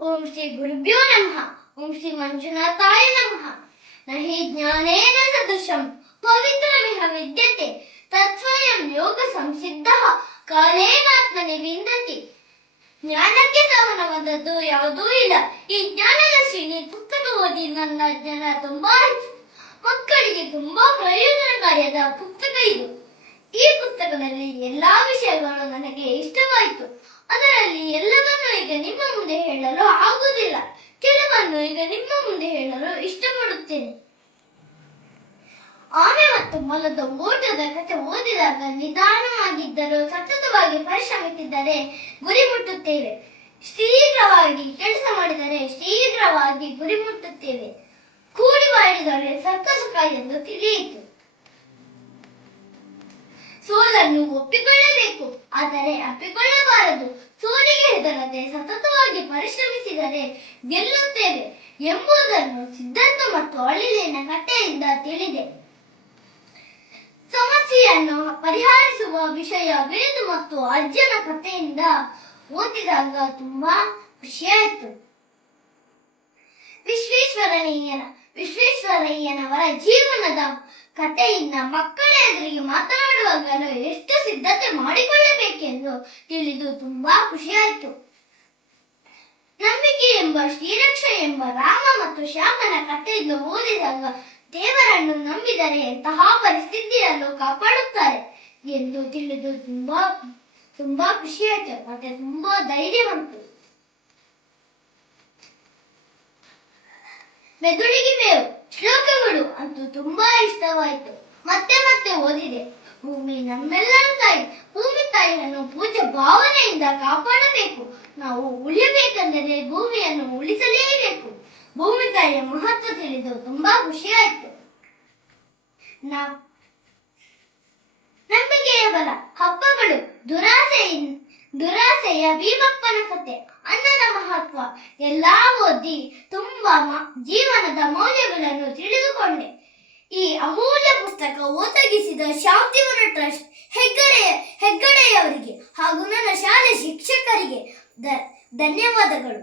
ಓಂ ಶ್ರೀ ಗುರುಭ್ಯೋ ನಮಃ. ಓಂ ಶ್ರೀ ಮಂಜುನಾಥಾಯ ನಮಃ. ನಹಿ ಜ್ಞಾನೇನ ಸದೃಶಂ ಪವಿತ್ರಮಿಹ ವಿದ್ಯತೆ ತತ್ಸ್ವಯಂ ಯೋಗ ಸಂಸಿದ್ಧಃ ಕಾಲೇನಾತ್ಮನಿ ವಿಂದತಿ. ಜ್ಞಾನಕ್ಕೆ ಸಮಾನವಾದದ್ದು ಯಾವುದೂ ಇಲ್ಲ. ಈ ಜ್ಞಾನದ ಶ್ರೀನಿ ಪುಸ್ತಕ ಓದಿ ನನ್ನ ಜ್ಞಾನ ತುಂಬಾ ಹೆಚ್ಚು. ಮಕ್ಕಳಿಗೆ ತುಂಬಾ ಪ್ರಯೋಜನಕಾರಿಯಾದ ಪುಸ್ತಕ ಇದು. ಈ ಪುಸ್ತಕದಲ್ಲಿ ಎಲ್ಲಾ ವಿಷಯಗಳು ನನಗೆ ಇಷ್ಟವಾಯಿತು. ಅದರಲ್ಲಿ ಎಲ್ಲವನ್ನೂ ಈಗ ನಿಮ್ಮ ಮುಂದೆ ಹೇಳಲು ಆಗುವುದಿಲ್ಲ. ಕೆಲವನ್ನು ಈಗ ನಿಮ್ಮ ಮುಂದೆ ಹೇಳಲು ಇಷ್ಟಪಡುತ್ತೇನೆ. ಆಮೆ ಮತ್ತು ಮೊಲದ ಓಟದ ಕಥೆ ಓದಿದಾಗ ನಿಧಾನವಾಗಿದ್ದರೂ ಸತತವಾಗಿ ಪರಿಶ್ರಮಿಸಿದರೆ ಗುರಿ ಮುಟ್ಟುತ್ತೇವೆ. ಶೀಘ್ರವಾಗಿ ಕೆಲಸ ಮಾಡಿದರೆ ಶೀಘ್ರವಾಗಿ ಗುರಿ ಮುಟ್ಟುತ್ತೇವೆ. ಕೂಡಿ ಮಾಡಿದರೆ ಸುಖ ಎಂದು ತಿಳಿಯಿತು. ಸೋಲನ್ನು ಒಪ್ಪಿಕೊಳ್ಳಬೇಕು, ಆದರೆ ಅಪ್ಪಿಕೊಳ್ಳಬಾರದು. ಸೋಲಿಗೆ ಹೆದರದೆ ಸತತವಾಗಿ ಪರಿಶ್ರಮಿಸಿದರೆ ಗೆಲ್ಲುತ್ತೇವೆ ಎಂಬುದನ್ನು ಸಿದ್ಧಾರ್ಥ ಮತ್ತು ಅಳಿಲಿನ ಕಥೆಯಿಂದ ತಿಳಿದೆ. ಸಮಸ್ಯೆಯನ್ನು ಪರಿಹರಿಸುವ ವಿಷಯ ಬಿರುದು ಮತ್ತು ಅಜ್ಜನ ಕಥೆಯಿಂದ ಓದಿದಾಗ ತುಂಬಾ ಖುಷಿಯಾಯಿತು. ವಿಶ್ವೇಶ್ವರಯ್ಯನವರ ಜೀವನದ ಕಥೆಯಿಂದ ಮಕ್ಕಳ ಎದುರಿಗೆ ಮಾತನಾಡುವಾಗಲೂ ಎಷ್ಟು ಸಿದ್ಧತೆ ಮಾಡಿಕೊಳ್ಳಬೇಕೆಂದು ತಿಳಿದು ತುಂಬಾ ಖುಷಿಯಾಯಿತು. ನಂಬಿಕೆ ಎಂಬ ಶ್ರೀರಕ್ಷ ಎಂಬ ರಾಮ ಮತ್ತು ಶ್ಯಾಮನ ಕಥೆಯನ್ನು ಓದಿದಾಗ ದೇವರನ್ನು ನಂಬಿದರೆ ಎಂತಹ ಪರಿಸ್ಥಿತಿಯಲ್ಲೂ ಕಾಪಾಡುತ್ತಾರೆ ಎಂದು ತಿಳಿದು ತುಂಬಾ ಖುಷಿಯಾಯಿತು. ಮತ್ತೆ ತುಂಬಾ ಧೈರ್ಯ ಬಂತು. ಮೆದುಳಿಗೆ ಮೇವು ಶ್ಲೋಕಗಳು ಅಂತೂ ತುಂಬಾ ಇಷ್ಟವಾಯಿತು. ಮತ್ತೆ ಮತ್ತೆ ಓದಿದೆ. ಭೂಮಿ ನಮ್ಮೆಲ್ಲರ ತಾಯಿ. ಭೂಮಿ ತಾಯಿಯನ್ನು ಪೂಜ್ಯ ಭಾವನೆಯಿಂದ ಕಾಪಾಡಬೇಕು. ನಾವು ಉಳಿಯಬೇಕೆಂದರೆ ಭೂಮಿಯನ್ನು ಉಳಿಸಲೇಬೇಕು. ಭೂಮಿ ತಾಯಿಯ ಮಹತ್ವ ತಿಳಿದು ತುಂಬಾ ಖುಷಿಯಾಯಿತು. ನಂಬಿಕೆಯ ಬಲ ಹಬ್ಬಗಳು ದುರಾಸೆಯ ಭೀಮಪ್ಪನ ಕಥೆ ಅನ್ನದ ಮಹತ್ವ ಎಲ್ಲಾ ಓದಿ ತುಂಬಾ ಜೀವನದ ಮೌಲ್ಯಗಳನ್ನು ತಿಳಿದುಕೊಂಡೆ. ಈ ಅಮೂಲ್ಯ ಪುಸ್ತಕ ಒದಗಿಸಿದ ಶಾಂತಿವನ ಟ್ರಸ್ಟ್ ಹೆಗ್ಗಡೆಯವರಿಗೆ ಹಾಗೂ ನನ್ನ ಶಾಲೆ ಶಿಕ್ಷಕರಿಗೆ ಧನ್ಯವಾದಗಳು.